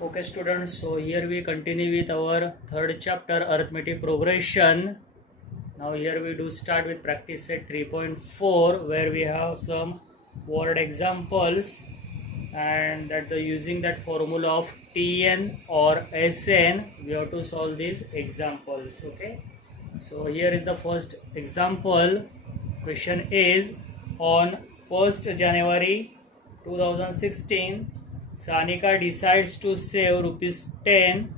Okay students, so here we continue with our third chapter, arithmetic progression. Now here we do start with practice set 3.4, where we have some word examples, and that the using that formula of Tn or Sn we have to solve these examples. Okay, so here is the first example. Question is, on 1st January 2016, Sanika decides to save rupees 10,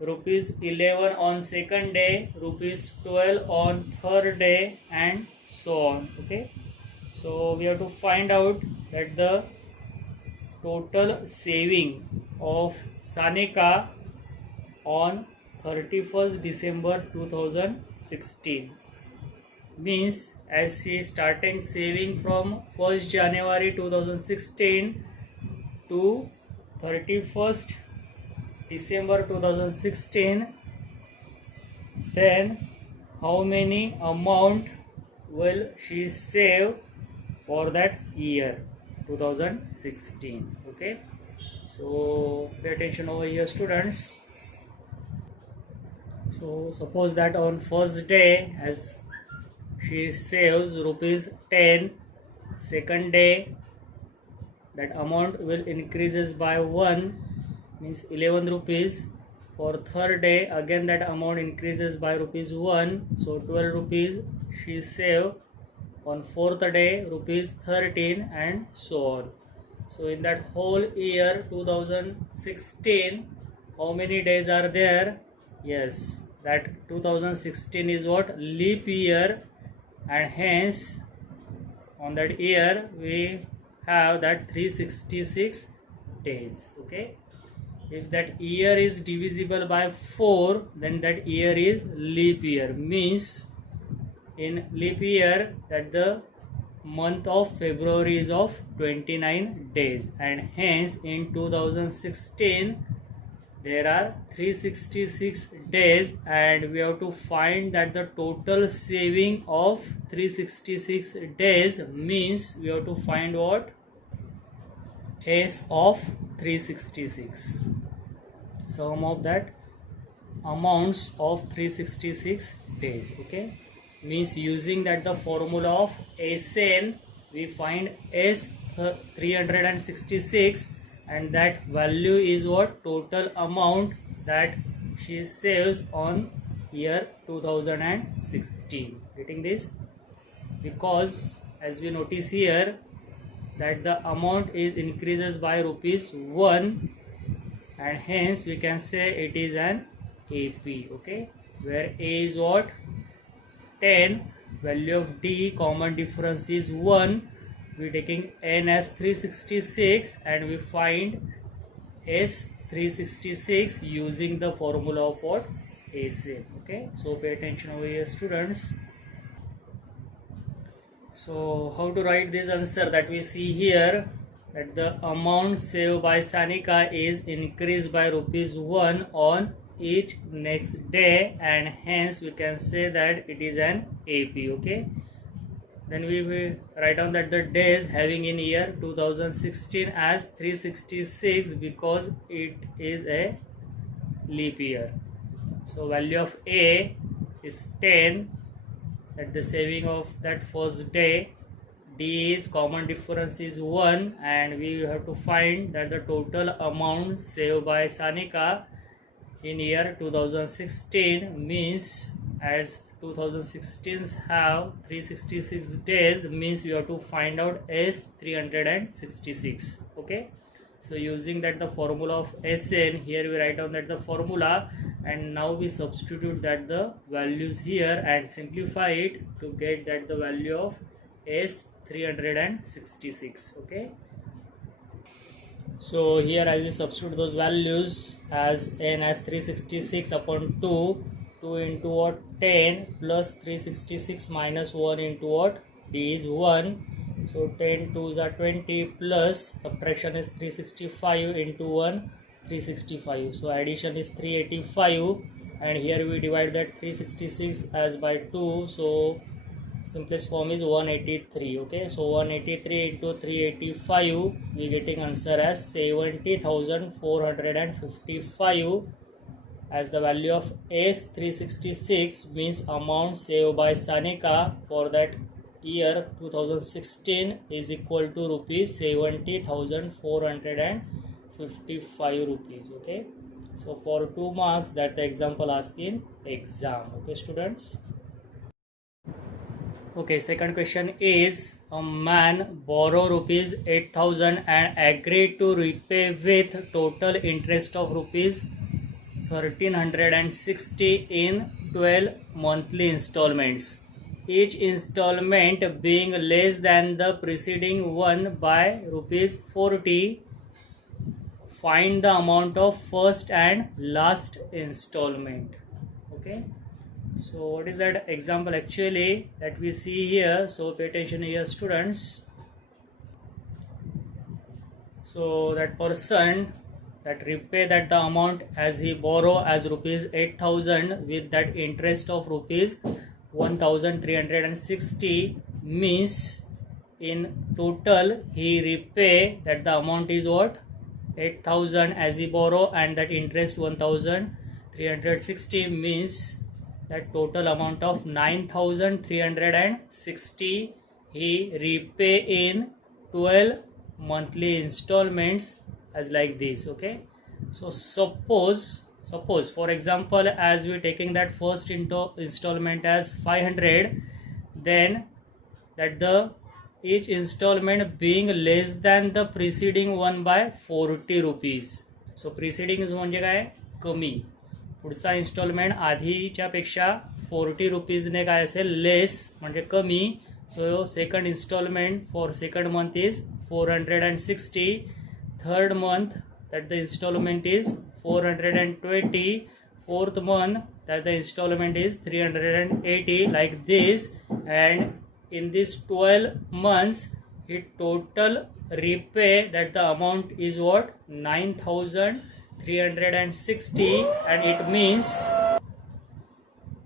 rupees 11 on second day, rupees 12 on third day, and so on. Okay, so we have to find out that the total saving of Sanika on 31st December 2016. Means as she starting saving from 1st January 2016 to 31st December 2016, then how many amount will she save for that year 2016. Okay, so pay attention over here students. So suppose that on first day, as she saves rupees 10, second day that amount will increases by 1, means 11 rupees. For third day again that amount increases by rupees 1, so 12 rupees she save. On fourth day rupees 13, and so on. So in that whole year 2016, how many days are there? Yes, that 2016 is what? Leap year, and hence on that year we have that 366 days. Okay, if that year is divisible by 4, then that year is leap year. Means in leap year that the month of February is of 29 days, and hence in 2016 there are 366 days, and we have to find that the total saving of 366 days. Means we have to find what? S of 366, sum of that amounts of 366 days. Okay, means using that the formula of Sn we find S 366, and that value is what? Total amount that she saves on year 2016. Getting this? Because as we notice here that the amount is increases by rupees 1, and hence we can say it is an AP. Okay, where A is what? 10, value of D common difference is 1, we taking N as 366, and we find S 366 using the formula of what? Sn. Okay, so pay attention over here students. So how to write this answer? That we see here that the amount saved by Sanika is increased by rupees 1 on each next day, and hence we can say that it is an AP. Okay, then we will write down that the days having in year 2016 as 366 because it is a leap year. So value of A is 10, that the saving of that first day. D is common difference is 1, and we have to find that the total amount saved by Sanika in year 2016. Means as 2016s have 366 days, means we have to find out S 366. Okay, so using that the formula of Sn, here we write down that the formula, and now we substitute that the values here and simplify it to get that the value of S 366. Okay, so here I will substitute those values as N as 366 upon 2, 2 into what? 10 plus 366 minus 1 into what? D is 1. So 10 2s are 20 plus subtraction is 365 into 1, 365. So addition is 385, and here we divide that 366 as by 2. So simplest form is 183. Okay, so 183 into 385, we getting answer as 70,455, as the value of S 366 means amount saved by Sanika for that year 2016 is equal to rupees 70,455 rupees. Okay, so for 2 marks, that the example asked in exam. Okay, students. Okay, second question is, a man borrow rupees 8,000 and agreed to repay with total interest of rupees 1,360 in 12 monthly installments, each installment being less than the preceding one by rupees 40. Find the amount of first and last installment. Okay, so what is that example actually that we see here? So pay attention here, students. So that person that repay that the amount as he borrow as rupees 8,000 with that interest of rupees 1,360, means in total he repay that the amount is what, 8,000 as he borrow, and that interest 1,360, means that total amount of 9,360 he repay in 12 monthly installments as like this. Okay, so suppose for example, as we taking that first installment as 500, then that the each installment being less than the preceding one by 40 rupees. So preceding is म्हणजे काय, कमी, पुढचा instalment आधीच्या पेक्षा 40 रुपीजने काय असेल, less म्हणजे कमी. So second instalment for second month is 460, third month that the installment is 420, fourth month that the installment is 380, like this. And in these 12 months he total repay that the amount is what, 9,360, and it means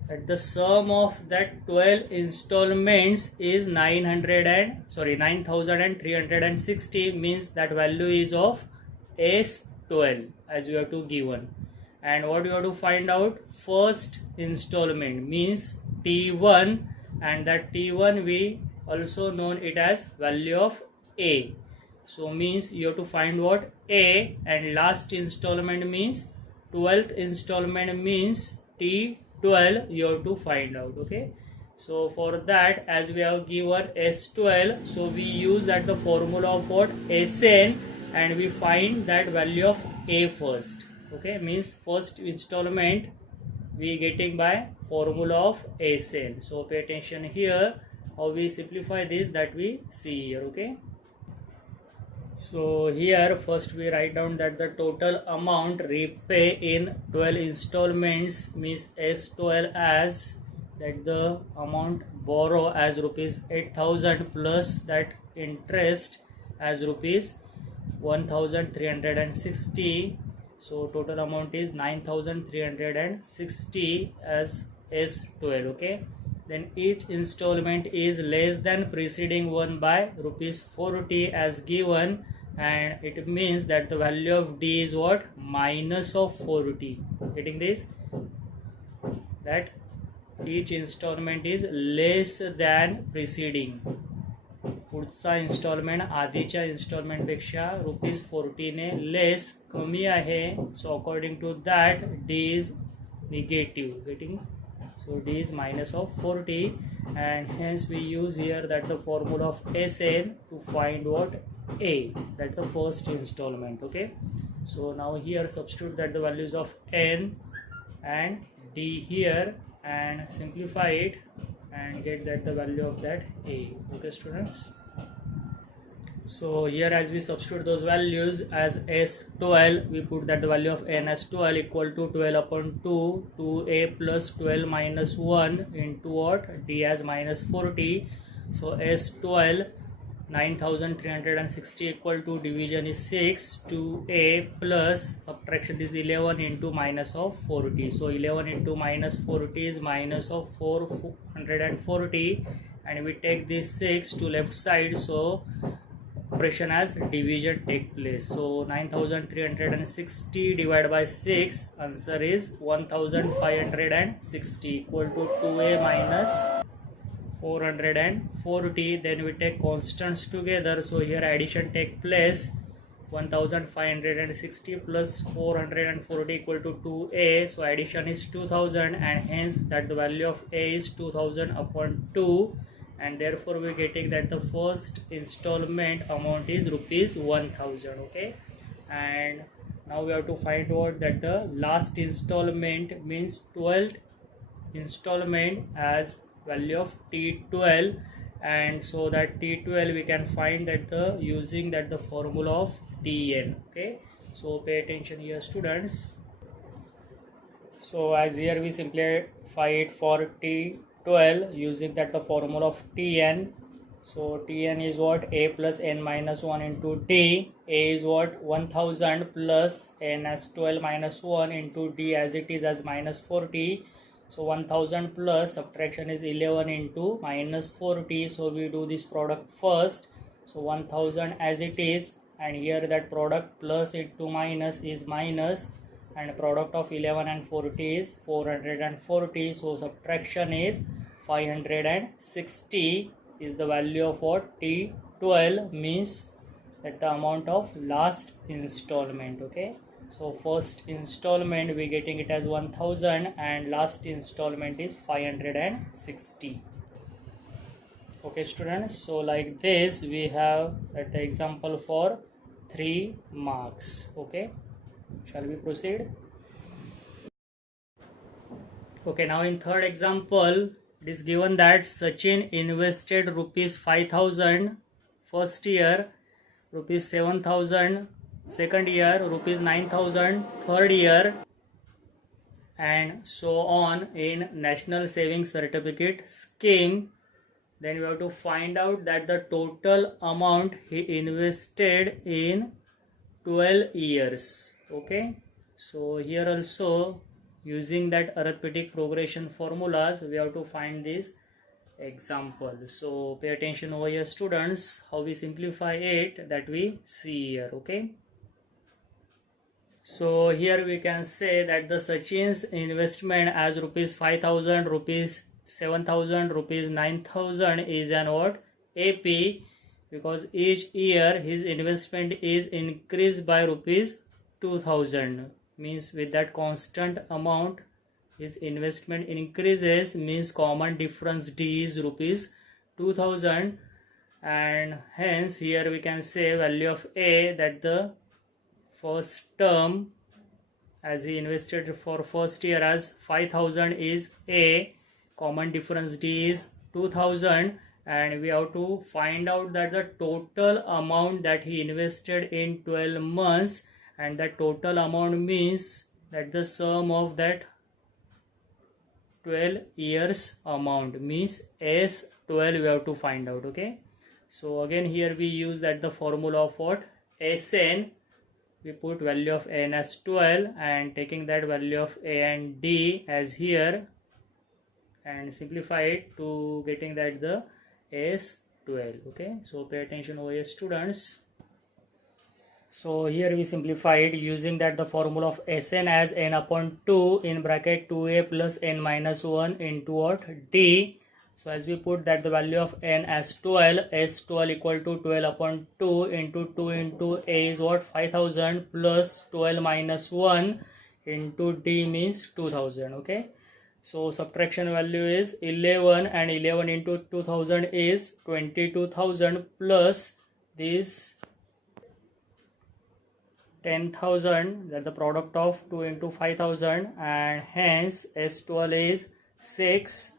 that the sum of that 12 installments is 9,360, means that value is of S12 as you have to given. And what you have to find out, first installment means T1, and that T1 we also known it as value of A. So means you have to find what, A, and last installment means 12th installment means T12 you have to find out. Okay, so for that, as we have given S12, so we use that the formula of what, Sn, and we find that value of A first. Okay, means first installment we getting by formula of Sn. So pay attention here how we simplify this, that we see here. Okay, so here first we write down that the total amount repay in 12 installments means S12 as that the amount borrow as rupees 8,000 plus that interest as rupees 1,360. So total amount is 9,360 as S12. Okay, then each installment is less than preceding one by rupees 40 as given, and it means that the value of D is what, minus of 40. Getting this, that each installment is less than preceding, पुढचा instalment आधीच्या instalment पेक्षा rupees 40 ने less कमी आहे. So according to that D is negative. Getting, so D is minus of 40, and hence we use here that the formula of Sn to find what, A, that the first installment. Okay, so now here substitute that the values of N and D here and simplify it and get that the value of that A. Okay students, so here as we substitute those values as S12, we put that the value of N as 12 equal to 12 upon 2, 2A plus 12 minus 1 into what, D as minus 40. So S12 9,360 equal to division is 6, 2A plus subtraction is 11 into minus of 40. So 11 into minus 40 is minus of 440, and we take this 6 to left side, so operation as division take place. So 9360 divided by 6, answer is 1560 equal to 2a minus 440. Then we take constants together, so here addition take place. 1560 plus 440 equal to 2a, so addition is 2000, and hence that the value of a is 2000 upon 2, and therefore we are getting that the first installment amount is rupees 1000. Okay, and now we have to find out that the last installment means 12th installment as value of T12, and so that T12 we can find that the using that the formula of Tn. Okay, so pay attention here, students. So as here we simplify it for T12 using that the formula of Tn. So Tn is what? A plus n minus 1 into d. A is what? 1000 plus n as 12 minus 1 into d as it is as minus 40. So 1000 plus subtraction is 11 into minus 40. So we do this product first. So 1000 as it is, and here that product plus into minus is minus, and product of 11 and 40 is 440. So subtraction is 560 is the value of what? T12, means that the amount of last installment. Okay, so first installment we getting it as 1000 and last installment is 560. Okay students, so like this we have at the example for 3 marks. Okay, shall we proceed? Okay, now in third example it is given that Sachin invested rupees 5000 first year, rupees 7000 second year, rupees 9000 third year, and so on in National Savings Certificate scheme. Then we have to find out that the total amount he invested in 12 years. Okay, so here also using that arithmetic progression formulas we have to find this example. So pay attention over here, students, how we simplify it, that we see here. Okay, so here we can say that the Sachin's investment as rupees 5000, rupees 7000, rupees 9000 is an what? AP, because each year his investment is increased by rupees 2000, means with that constant amount his investment increases, means common difference D is rupees 2000, and hence here we can say value of A, that the first term as he invested for first year as 5000 is A, common difference D is 2000, and we have to find out that the total amount that he invested in 12 months, and the total amount means that the sum of that 12 years amount, means S12 we have to find out. Okay, so again here we use that the formula of what? Sn. We put value of n as 12 and taking that value of A and D as here and simplify it to getting that the S12. Okay, so pay attention over here, students. So here we simplify it using that the formula of Sn as n upon 2 in bracket 2a plus n minus 1 into what? D. So as we put that the value of n as 12, S12 equal to 12 upon 2 into A is what? 5000 plus 12 minus 1 into D means 2000. Okay, so subtraction value is 11 and 11 into 2000 is 22,000 plus this 10,000, that the product of 2 into 5000, and hence S12 is 6.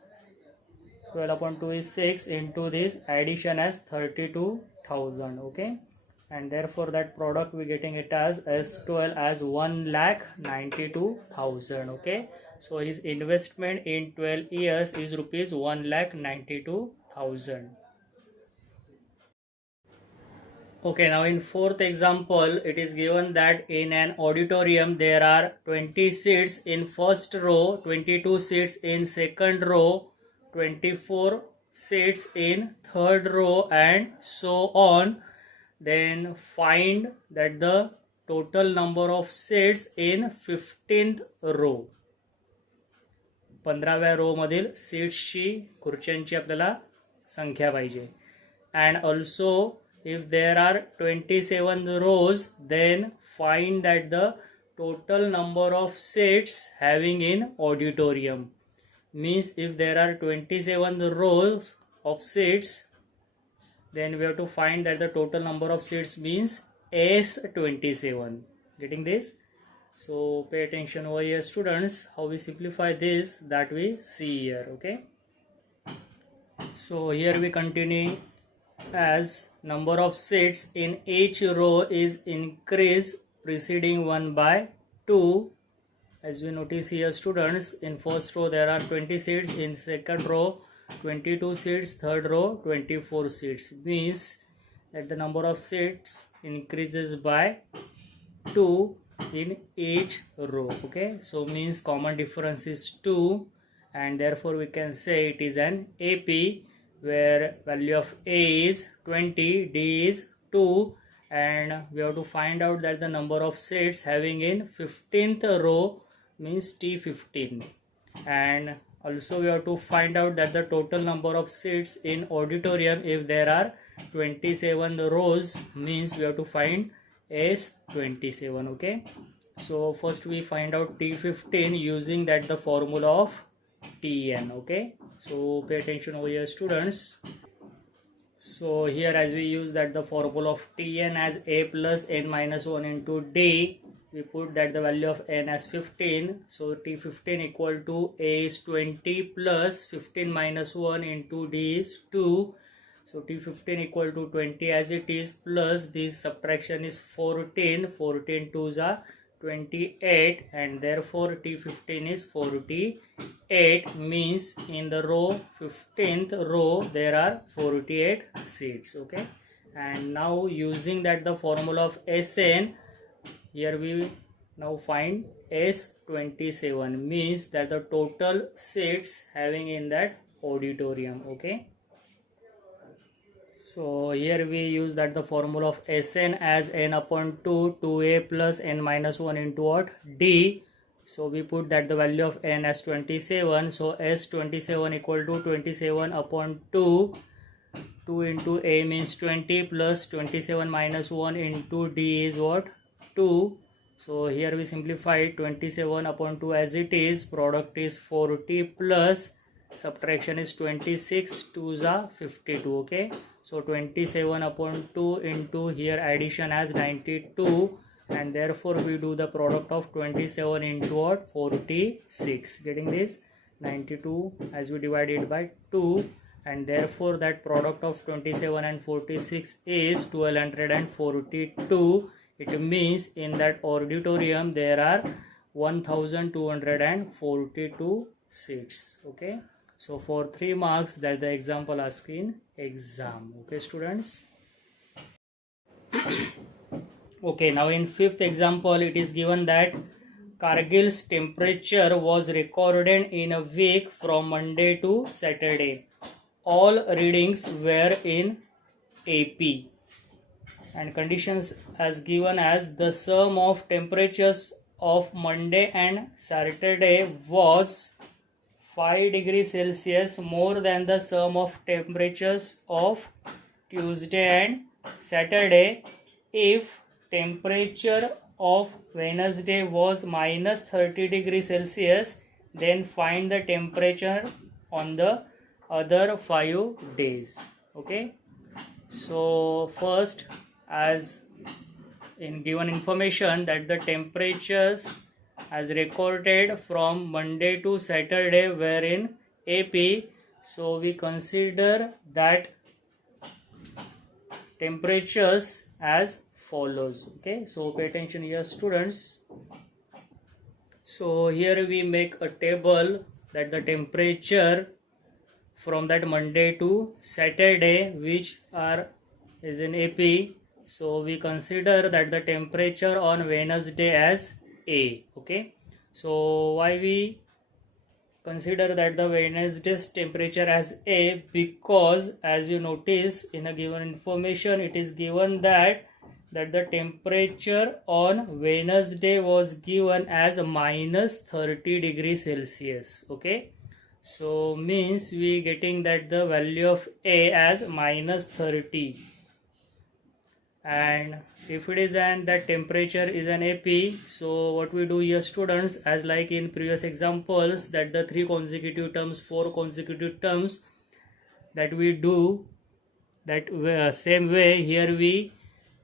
12 upon 2 is 6 into this addition as 32,000. Okay, and therefore that product we getting it as S12 as 1,92,000. Okay, so his investment in 12 years is rupees 1,92,000. Okay, now in fourth example it is given that in an auditorium there are 20 seats in first row, 22 seats in second row, 24 seats in third row and so on, then find that the total number of seats in 15th row. 15व्या रो मधील सीट्सची खुर्च्यांची आपल्याला संख्या पाहिजे. And also if there are 27 rows, then find that the total number of seats having in auditorium. Means if there are 27 rows of seats, then we have to find that the total number of seats means S27. Getting this? So pay attention over here, students, how we simplify this, that we see here. Okay, so here we continue as number of seats in each row is increased preceding one by 2. As we notice here, students, in first row there are 20 seats, in second row 22 seats, third row 24 seats. Means that the number of seats increases by 2 in each row. Okay, so means common difference is 2, and therefore we can say it is an AP, where value of A is 20, D is 2, and we have to find out that the number of seats having in 15th row means T15, and also we have to find out that the total number of seats in auditorium, if there are 27 rows, means we have to find S27. Okay, so first we find out T15 using that the formula of Tn. Okay, so pay attention over here, students. So here as we use that the formula of Tn as A plus n minus 1 into D, we put that the value of n as 15. So T15 equal to A is 20 plus 15 minus 1 into D is 2. So T15 equal to 20 as it is, plus this subtraction is 14. 14 2s are 28, and therefore T15 is 48. Means in the row 15th row there are 48 seats. Okay, and now using that the formula of Sn, here we now find S27, means that the total seats having in that auditorium. Okay, so here we use that the formula of Sn as n upon 2, 2a plus n minus 1 into what? D. So we put that the value of n as 27. So S27 equal to 27 upon 2. 2 into a means 20 plus 27 minus 1 into d is what? 2. So here we simplify 27 upon 2 as it is. Product is 40 plus subtraction is 26. 2s are 52. Okay, so 27 upon 2 into here addition as 92, and therefore we do the product of 27 into what? 46. Getting this? 92 as we divide it by 2, and therefore that product of 27 and 46 is 1242. It means in that auditorium there are 1242 seats. Okay, so for 3 marks that the example asked in exam. Okay, students. Okay, now in fifth example it is given that Kargil's temperature was recorded in a week from Monday to Saturday. All readings were in AP, and conditions as given as the sum of temperatures of Monday and Saturday was 5 degrees Celsius more than the sum of temperatures of Tuesday and Saturday. If temperature of Wednesday was minus 30 degrees Celsius, then find the temperature on the other 5 days. Okay, so first, as in given information that the temperatures as recorded from Monday to Saturday were in AP, so we consider that temperatures as follows. Okay, so pay attention here, students. So here we make a table that the temperature from that Monday to Saturday which is in AP. So we consider that the temperature on Wednesday as A. Okay, so why we consider that the Wednesday's temperature as A, because as you notice in a given information it is given that the temperature on Wednesday was given as minus 30 degrees Celsius. Okay, so means we getting that the value of A as minus 30, and if it is an that temperature is an AP, so what we do here students, as like in previous examples, that the 3 consecutive terms, 4 consecutive terms that we do, that same way here we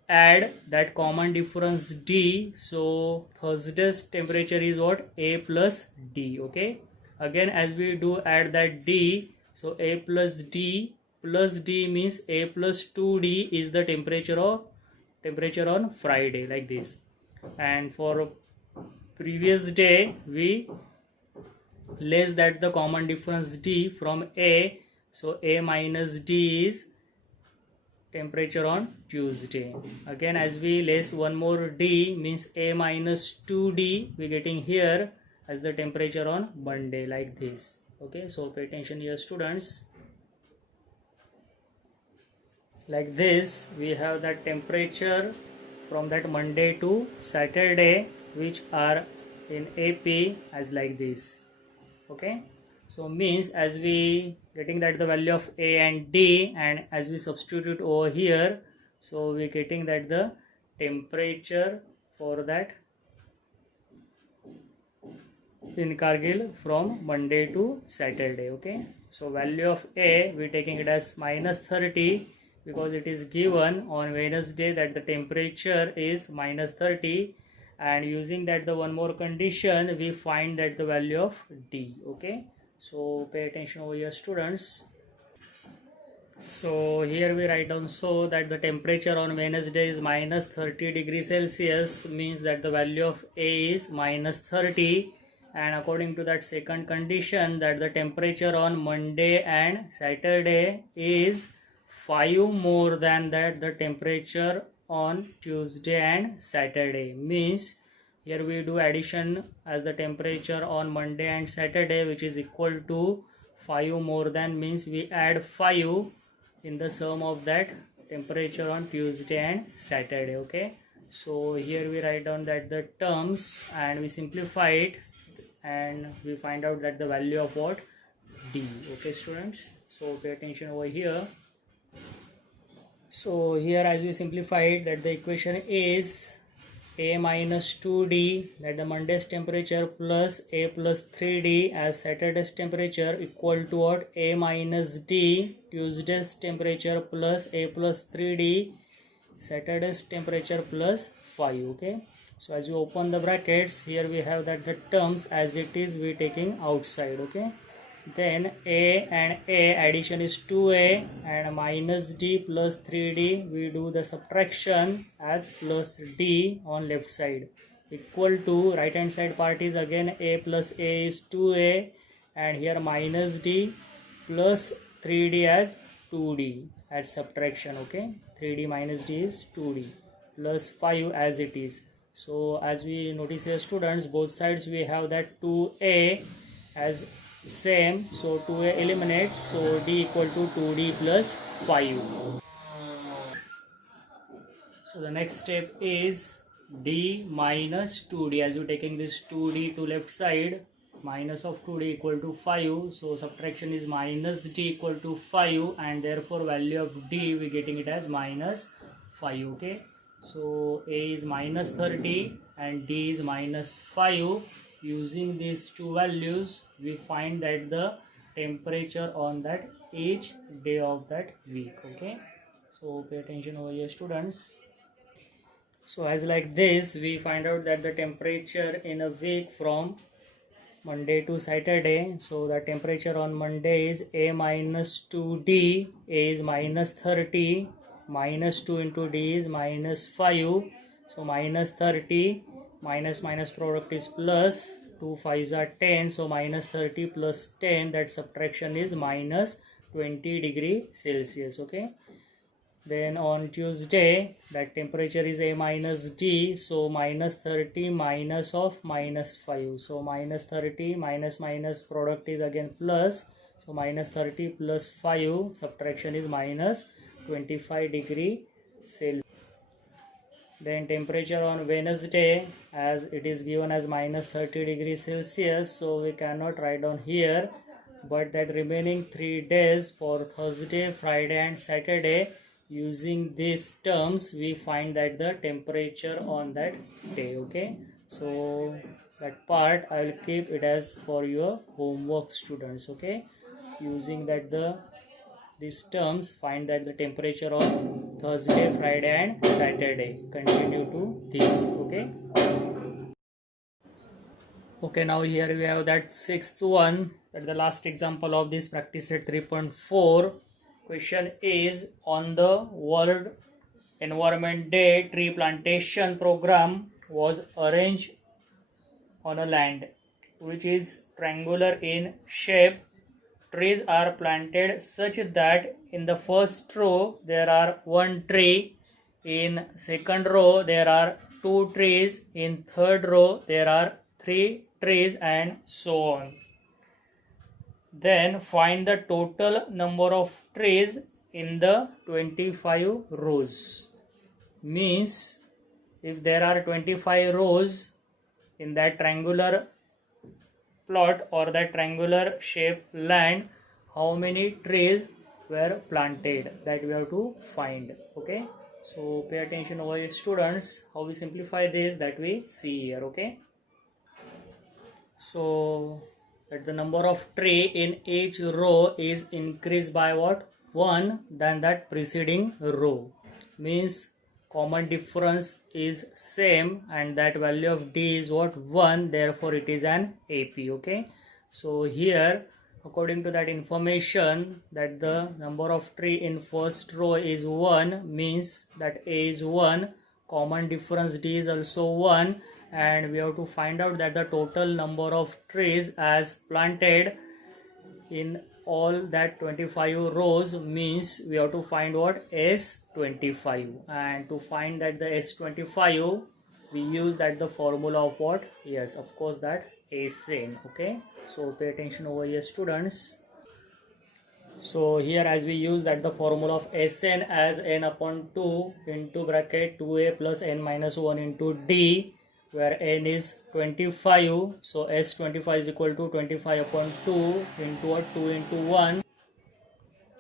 add that common difference D. So Thursday's temperature is what? A plus D. Okay, again as we do add that D, so A plus D means A plus 2D is the temperature on Friday, like this. And for previous day we less that the common difference D from A, so A minus D is temperature on Tuesday. Again as we less one more D means A minus 2D we getting here as the temperature on Monday, like this. Okay, so pay attention here students. Like this we have that temperature from that Monday to Saturday, which are in AP as like this. Okay, so means as we getting that the value of A and D, and as we substitute over here, so we getting that the temperature for that in Kargil from Monday to Saturday. Okay, so value of A we taking it as minus 30, because it is given on Wednesday that the temperature is minus 30, and using that the one more condition we find that the value of D. Okay, so pay attention over here students. So here we write down so that the temperature on Wednesday is minus 30 degrees Celsius, means that the value of A is minus 30, and according to that second condition that the temperature on Monday and Saturday is 5 more than that the temperature on Tuesday and Saturday, means here we do addition as the temperature on Monday and Saturday, which is equal to 5 more than, means we add 5 in the sum of that temperature on Tuesday and Saturday. Okay, so here we write down that the terms and we simplify it, and we find out that the value of what? D. Okay students, so pay attention over here. So here as we simplify it, that the equation is A minus 2D, that the Monday's temperature, plus A plus 3D as Saturday's temperature, equal to what? A minus D, Tuesday's temperature, plus A plus 3D, Saturday's temperature, plus 5. Okay, so as we open the brackets, here we have that the terms as it is we taking outside. Okay, then A and A addition is 2A, and minus D plus 3D we do the subtraction as plus D on left side, equal to right hand side part is again A plus A is 2A, and here minus D plus 3D as 2D as subtraction. Okay, 3D minus D is 2D, plus 5 as it is. So as we notice here students, both sides we have that 2A as same, so 2A eliminates, so D equal to 2D plus 5. So the next step is D minus 2D, as you taking this 2D to left side, minus of 2D equal to 5, so subtraction is minus D equal to 5, and therefore value of D we getting it as minus 5. Okay, so A is minus 30 and D is minus 5. Using these two values we find that the temperature on that each day of that week. Okay, so pay attention over here students. So as like this we find out that the temperature in a week from Monday to Saturday. So the temperature on Monday is A minus 2D, A is minus 30, minus 2 into D is minus 5, so minus 30, minus product is plus, 2 5s are 10, so minus 30 plus 10, that subtraction is minus 20 degree Celsius. Okay, Then on Tuesday, that temperature is A minus D, so minus 30 minus of minus 5. So minus 30 minus minus product is again plus. So minus 30 plus 5, subtraction is minus 25 degree Celsius. Then temperature on Wednesday, as it is given as minus 30 degrees Celsius, so we cannot write down here, but that remaining 3 days for Thursday, Friday and Saturday, using these terms we find that the temperature on that day. Okay, so that part I will keep it as for your homework, students. Okay, using that these terms, find that the temperature on Thursday, Friday and Saturday. Continue to this. Okay, now here we have that sixth one, that the last example of this practice set 3.4. Question is, on the World Environment Day, tree plantation program was arranged on a land which is triangular in shape. Trees are planted such that in the first row there are one tree, in second row there are two trees, in third row there are three trees, and so on. Then find the total number of trees in the 25 rows. Means if there are 25 rows in that triangular plot or that triangular shape land, how many trees were planted, that we have to find. Okay, so pay attention over here, students, how we simplify this, that we see here. Okay, so that the number of tree in each row is increased by what? 1 than that preceding row. Means common difference is same, and that value of D is what? 1, therefore it is an AP. Okay, so here according to that information, that the number of tree in first row is 1, means that A is 1, common difference D is also 1, and we have to find out that the total number of trees as planted in all that 25 rows, means we have to find what? S25. And to find that the S25, we use that the formula of what? Yes, of course, that SN. Okay, so pay attention over here, students. So here, as we use that the formula of Sn as n upon 2 into bracket 2a plus n minus 1 into d, where n is 25, so S25 is equal to 25 upon 2 into what? 2 into 1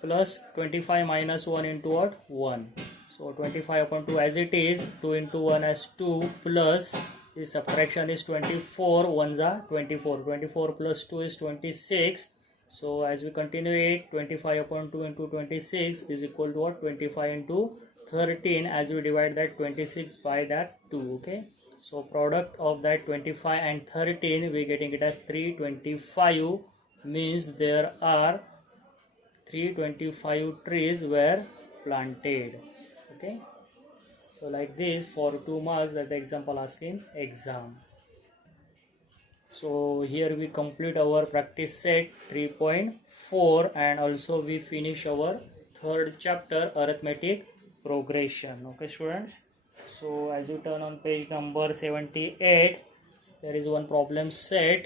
plus 25 minus 1 into what? 1. So 25 upon 2 as it is, 2 into 1 as 2, plus this subtraction is 24, 1s are 24, 24 plus 2 is 26. So as we continue it, 25 upon 2 into 26 is equal to what? 25 into 13, as we divide that 26 by that 2. Okay, so product of that 25 and 13, we getting it as 325, means there are 325 trees were planted. Okay, so like this for 2 marks, that the example asking exam. So here we complete our practice set 3.4, and also we finish our third chapter, arithmetic progression. Okay, students, so as you turn on page number 78, there is one problem set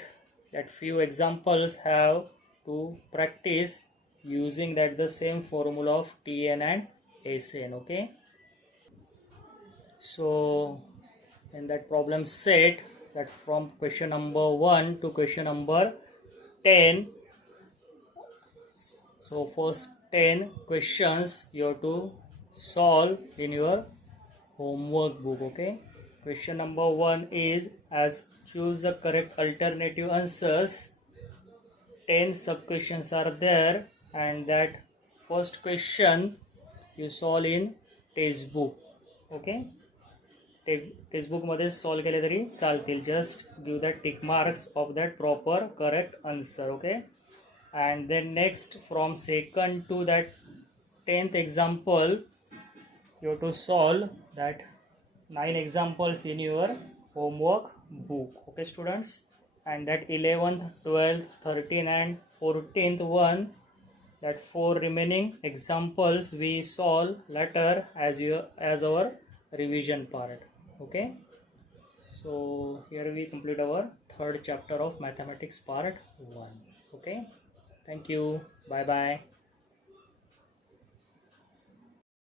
that few examples have to practice using that the same formula of Tn and Sn. Okay, so in that problem set, that from question number 1 to question number 10, so first 10 questions you have to solve in your homework book. Okay, question number 1 is, as choose the correct alternative answers. 10 sub questions are there, and that first question you solve in textbook. Okay, textbook मध्ये solve केले तरी चालतील. Just give that tick marks of that proper correct answer. Okay, and then next from second to that 10th example you have to solve that 9 examples in your homework book. Okay, students, and that 11th, 12th, 13th and 14th one, that 4 remaining examples we solve later as our revision part. Okay, so here we complete our third chapter of mathematics part 1. Okay, thank you, bye bye.